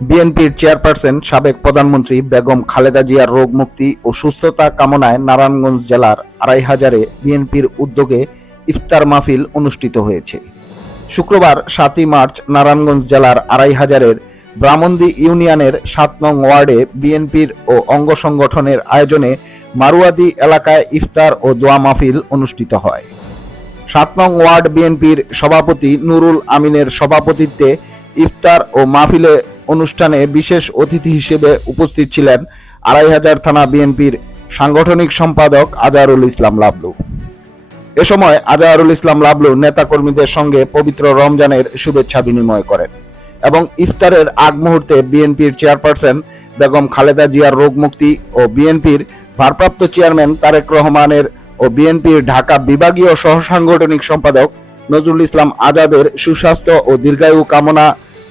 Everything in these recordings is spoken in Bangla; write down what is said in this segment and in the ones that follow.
বিএনপির চেয়ারপারসন, সাবেক প্রধানমন্ত্রী বেগম খালেদা জিয়ার রোগ মুক্তি ও সুস্থতা কামনায় নারায়ণগঞ্জ জেলার আড়াই হাজারে বিএনপির উদ্যোগে ইফতার মাহফিল অনুষ্ঠিত হয়েছে। শুক্রবার সাতই মার্চ নারায়ণগঞ্জ জেলার আড়াই হাজারের ব্রাহ্মণদী ইউনিয়নের সাত নং ওয়ার্ডে বিএনপির ও অঙ্গ সংগঠনের আয়োজনে মারুয়াদি এলাকায় ইফতার ও দোয়া মাহফিল অনুষ্ঠিত হয়। সাত নং ওয়ার্ড বিএনপির সভাপতি নুরুল আমিনের সভাপতিত্বে ইফতার ও মাহফিলে অনুষ্ঠানে বিশেষ অতিথি হিসেবে উপস্থিত ছিলেন আড়াই হাজার থানা বিএনপির সাংগঠনিক সম্পাদক আজহারুল ইসলাম লাবলু। এ সময় আজহারুল ইসলাম লাবলু নেতাকর্মীদের সঙ্গে পবিত্র রমজানের শুভেচ্ছা বিনিময় করেন এবং ইফতারের আগ মুহূর্তে বিএনপির চেয়ারপারসন বেগম খালেদা জিয়ার রোগ মুক্তি ও বিএনপির ভারপ্রাপ্ত চেয়ারম্যান তারেক রহমানের ও বিএনপির ঢাকা বিভাগীয় সহসাংগঠনিক সম্পাদক নজরুল ইসলাম আজাদের সুস্বাস্থ্য ও দীর্ঘায়ু কামনা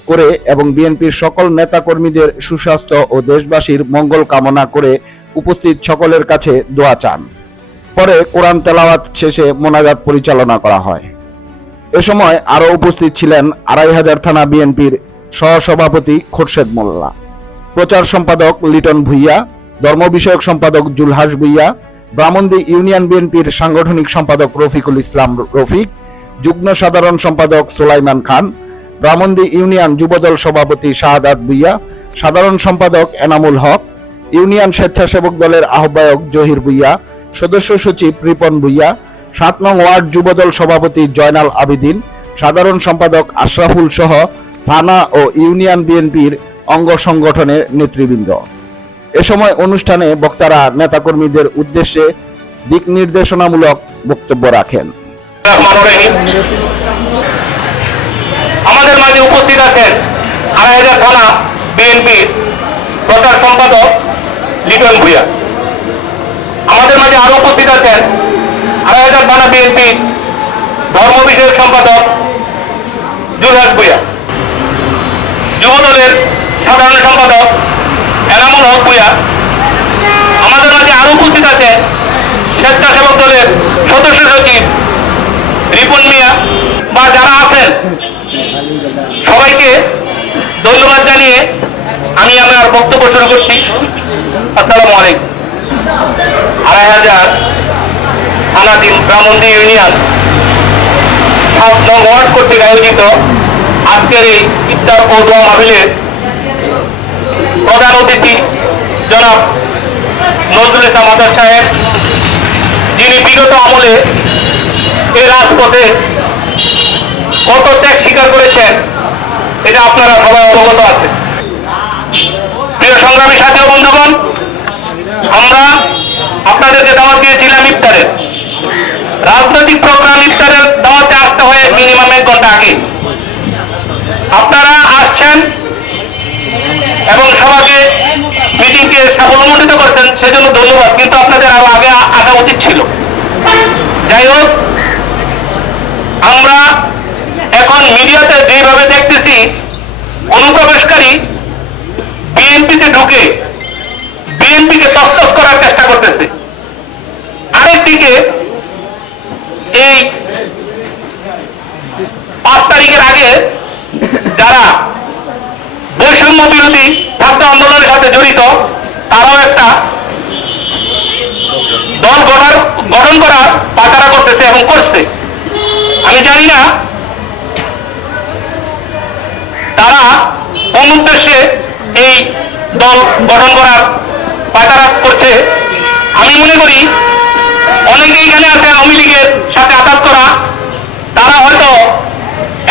করে এবং বিএনপির সকল নেতাকর্মীদের সুস্বাস্থ্য ও দেশবাসীর মঙ্গল কামনা করে উপস্থিত সকলের কাছে দোয়া চান। পরে কোরআন তেলাওয়াত শেষে মোনাজাত পরিচালনা করা হয়। এ সময় আরও উপস্থিত ছিলেন আড়াই হাজার থানা বিএনপির সহসভাপতি খোরশেদ মোল্লা, প্রচার সম্পাদক লিটন ভুইয়া, ধর্ম বিষয়ক সম্পাদক জুলহাস ভুইয়া, ব্রাহ্মণদী ইউনিয়ন বিএনপির সাংগঠনিক সম্পাদক রফিকুল ইসলাম রফিক, যুগ্ম সাধারণ সম্পাদক সুলাইমান খান ব্রাহ্মণদী ইউনিয়ন যুবদল সভাপতি শাহাদাত ভুইয়া, সাধারণ সম্পাদক এনামুল হক, ইউনিয়ন স্বেচ্ছাসেবক দলের আহ্বায়ক জহির ভুইয়া, সদস্য সচিব রিপন ভুইয়া, সাত নং ওয়ার্ড যুবদল সভাপতি জয়নাল আবিদিন, সাধারণ সম্পাদক আশরাফুল সহ থানা ও ইউনিয়ন বিএনপির অঙ্গ সংগঠনের নেতৃবৃন্দ। এ সময় অনুষ্ঠানে বক্তারা নেতাকর্মীদের উদ্দেশ্যে দিক নির্দেশনামূলক বক্তব্য রাখেন। রহিম উপস্থিত আছেন আড়াই হাজার থানা বিএনপির প্রচার সম্পাদক লিটন ভুইয়া। আমাদের মাঝে আরও উপস্থিত আছেন আড়াই হাজার থানা বিএনপির ধর্ম বিষয়ক সম্পাদক জুলহাস ভুইয়া। যুবদলের সাধারণ সম্পাদক এনামুল হক ভুইয়া। আমাদের মাঝে আরও উপস্থিত আছেন স্বেচ্ছাসেবক দলের সদস্য সচিব রিপন মিয়া বা যারা আছেন সবাইকে ধন্যবাদ জানিয়ে আমি আমার বক্তব্য শুরু করছি। আসসালামু আলাইকুম। আড়াই হাজার থানাধীন ব্রাহ্মণদী ইউনিয়ন ওয়ার্ড কর্তৃক আয়োজিত আজকের এই ইফতার ও দোয়া প্রধান অতিথি জনাব নজরুল ইসলাম আজাদ সাহেব, যিনি বিগত আমলে এই রাজপথে কত ত্যাগ স্বীকার করেছেন এটা আপনারা সবাই অবগত আছেন। প্রিয় সংগ্রামী সাথী বন্ধুগণ, আমরা আপনাদেরকে দাওয়াত দিয়েছিলাম ইফতারের। রাজনৈতিক প্রোগ্রাম ইফতারের দাওয়াতে আসতে হয় মিনিমাম এক ঘণ্টা আগে আপনারা আসছেন এবং সবাইকে মিটিংকে সাফল্যমণ্ডিত করছেন, সেজন্য ধন্যবাদ, কিন্তু আপনাদের আরও আগে আসা উচিত ছিল। যাই হোক, আমরা এখন মিডিয়াতে যেভাবে দেখতেছি, অনুপ্রবেশকারী বিএনপিতে ঢুকে বিএনপিকে তস্তস করার চেষ্টা করতেছে। আরেকদিকে এই পাঁচ তারিখের আগে যারা বৈষম্য বিরোধী ছাত্র আন্দোলনের সাথে জড়িত, তারাও একটা দল গঠন করার পাতারা করতেছে এবং করছে। আমি জানি না তারা কোন উদ্দেশ্যে এই দল গঠন করার পাতারা করছে। আমি মনে করি অনেকে এখানে আছে আওয়ামী লীগের সাথে আঘাত করা। তারা হয়তো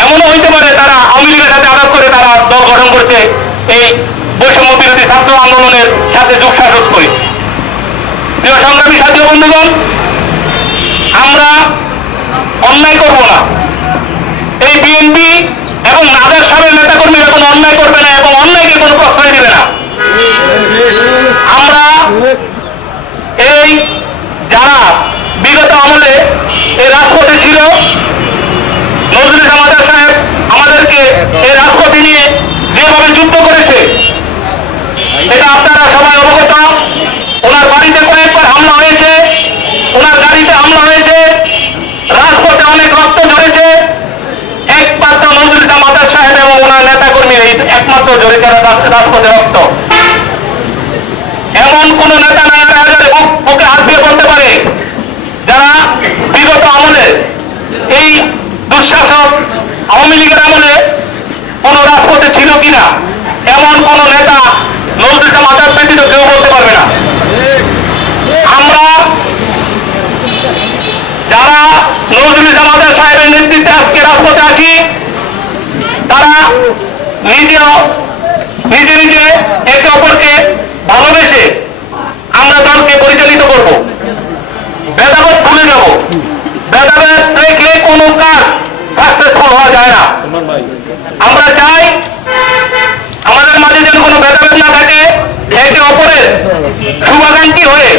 এমনও হইতে পারে তারা আওয়ামী লীগের সাথে আঘাত করে তারা দল গঠন করছে এই বৈষম্য বিরোধী ছাত্র আন্দোলনের সাথে যোগসাজস করে প্রিয় সংগ্রামী সাথী বন্ধুগণ, আমরা অন্যায় করব না এই বিএনপি এবং আজাদ সাহেবের কোনো অন্যায় করবে না এবং অন্যায়কে কোনো প্রশ্রয় দেবে না আমরা এই যারা বিগত আমলে এই রাজপথে ছিল নজরুল ইসলাম আজাদ সাহেব আমাদেরকে এই রাজপথে নিয়ে যেভাবে যুদ্ধ করেছে এটা আপনারা সবাই অবগত ওনার বাড়িতে কয়েকবার হামলা হয়েছে ওনার গাড়িতে হামলা হয়েছে রাজপথে অনেক রক্ত ঝরেছে একমাত্র নজরুল ইসলাম আজাদ সাহেব এবং ওনার নেতাকর্মীর এই এক হয়েছে রাজ- রাজপথে রক্ত এমন কোন নেতা নাই আড়াই হাজারে বুক বুকে হাত দিয়ে বলতে পারে যারা বিগত আমলে এই দুঃশাসক আওয়ামী লীগের আমলে কোন রাজপথে ছিল কিনা এমন কোন নেতা নজরুল ইসলাম আজাদ ব্যতীত কেউ বলতে পারবে না আমরা যারা নজরুল ইসলাম আজাদ সাহেবের নেতৃত্বে আজকে রাজপথে আছি তারা নিজেও নিজে নিজে একে অপরকে ভালোবেসে আমরা দলকে পরিচালিত করব ভেদাভেদ ভুলে যাব ভেদাভেদ রেখে কোনো কাজ সাকসেসফুল হওয়া যায় না আমরা চাই আমাদের মাঝে যেন কোনো ভেদাভেদ না থাকে একে অপরের শুভাকাঙ্ক্ষী হয়ে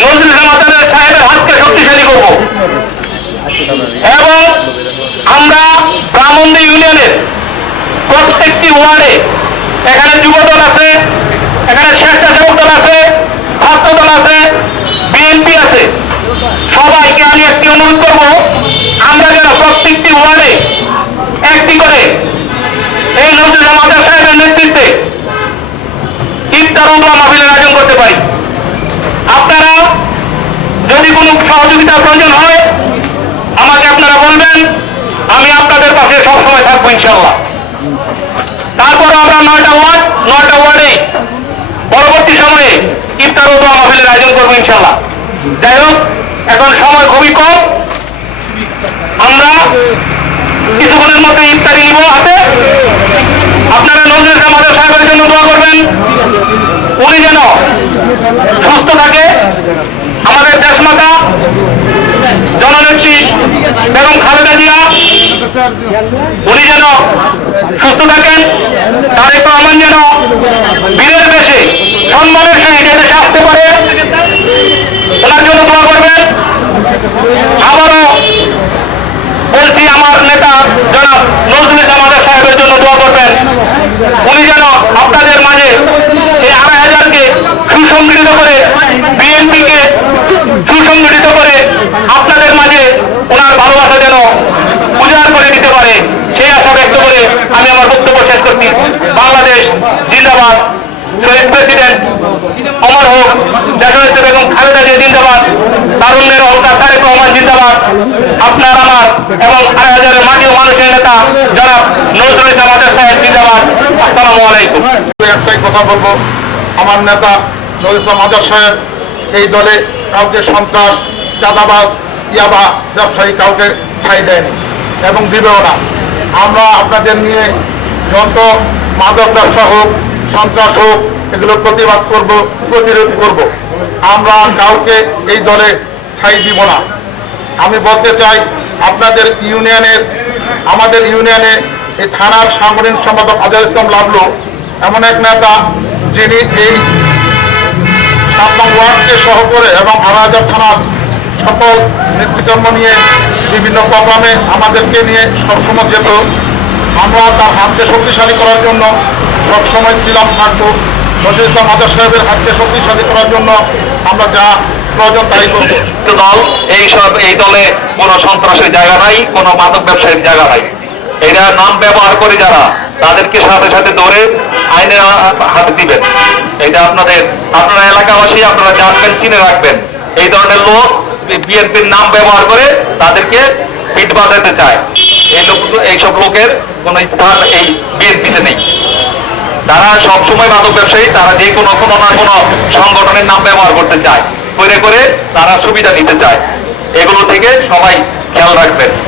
নজরুল ইসলাম আজাদের সাহেবের হাতকে শক্তিশালী করব এবং আমরা ব্রাহ্মণী ইউনিয়নের প্রত্যেকটি ওয়ার্ডে এখানে যুবদল আছে, এখানে স্বেচ্ছাসেবক দল আছে, ছাত্র দল আছে, বিএনপি আছে। সবাইকে আমি একটি অনুরোধ করব, আমরা যেন প্রত্যেকটি ওয়ার্ডে একটি করে এই নজরুল আমাদের সাহেবের নেতৃত্বে ইফতার মাহফিলের আয়োজন করতে পারি। আপনারা যদি কোনো সহযোগিতার প্রয়োজন হয় আমাকে আপনারা বলবেন আমি আপনাদের পাশে সবসময় থাকব ইনশাল্লাহ তারপর আমরা নয়টা ওয়ার্ড নয়টা ওয়ার্ডে পরবর্তী সময়ে ইফতার ও দোয়া মাহফিলের আয়োজন করব ইনশাল্লাহ যাই হোক, এখন সময় খুবই কম। আমরা কিছুক্ষণের মধ্যে ইফতারি নিব হাতে। আপনারা নজরুল আজাদ সাহেবের জন্য দোয়া করবেন। উনি যেন সুস্থ থাকে। আমাদের দেশমাতা জননেত্রী বেগম খালেদা জিয়া, উনি যেন সুস্থ থাকেন। তারেক রহমান যেন বীরের বেশে সম্মানের সহিত এদেশে আসতে পারে ওনার জন্য দোয়া করবেন আবারও বলছি আমার নেতা জনাব নজরুল ইসলাম আজাদ সাহেবের জন্য দোয়া করবেন উনি যেন আপনাদের মাঝে এই আড়াই হাজারকে সুসংগঠিত করে বিএনপিকে সুসংগঠিত করে আপনাদের মাঝে ওনার ভালোবাসা যেন উজাড় করে দিতে পারে, সেই আশা ব্যক্ত করে আমি আমার বক্তব্য শেষ করছি। বাংলাদেশ জিন্দাবাদ। শহীদ প্রেসিডেন্ট অমর হোক দেশনেত্রী বেগম খালেদা জিয়া জিন্দাবাদ, তারুণ্যের অহংকার তারেক রহমান জিন্দাবাদ, আপনার আমার এবং আড়াই হাজারের মাটি মানুষের নেতা জনাব নজরুল ইসলাম সাহেব জিন্দাবাদ। আসসালামু আলাইকুম। একটাই কথা বলব, আমার নেতা নজরুল আজাদ সাহেব এই দলে কাউকে সন্ত্রাস, চাঁদাবাজ, ইয়াবা ব্যবসায়ী কাউকে ঠাই দেয়নি এবং দিবেও না। আমরা আপনাদের নিয়ে যত মাদক ব্যবসা হোক, সন্ত্রাস হোক, এগুলো প্রতিবাদ করব, প্রতিরোধ করব। আমরা কাউকে এই দলে ঠাই দিব না। আমি বলতে চাই, আপনাদের ইউনিয়নের, আমাদের ইউনিয়নে এই থানার সাংগঠনিক সম্পাদক আজহার ইসলাম লাভলু এমন এক নেতা যিনি এই সাত সহ করে এবং আড়াইহাজার থানার সকল নেতৃকর্ম নিয়ে বিভিন্ন প্রোগ্রামে আমাদেরকে নিয়ে সবসময় যেত। আমরা তার হাতকে শক্তিশালী করার জন্য সবসময় ছিলাম, থাকব। নজরুল ইসলাম সাহেবের হাতকে শক্তিশালী করার জন্য আমরা যা প্রয়োজন তাই করব। দল এই সব, এই দলে কোনো সন্ত্রাসের জায়গা নাই, কোনো মাদক ব্যবসায়ীর জায়গা নাই। এরা নাম ব্যবহার করে যারা, তাদেরকে সাথে সাথে ধরে আইনের হাতে দিবেন। এটা আপনাদের, আপনারা এলাকাবাসী, আপনারা জানবেন চিনে রাখবেন। এই ধরনের লোক বিএনপির নাম ব্যবহার করে তাদেরকে পিঠ বাঁধাতে চায়। এই লোক, এইসব লোকের কোনো স্থান এই বিএনপিতে নেই। তারা সবসময় মাদক ব্যবসায়ী, তারা যে কোনো কোনো না কোনো সংগঠনের নাম ব্যবহার করতে চায়। করে করে তারা সুবিধা নিতে চায়। এগুলো থেকে সবাই খেয়াল রাখবেন।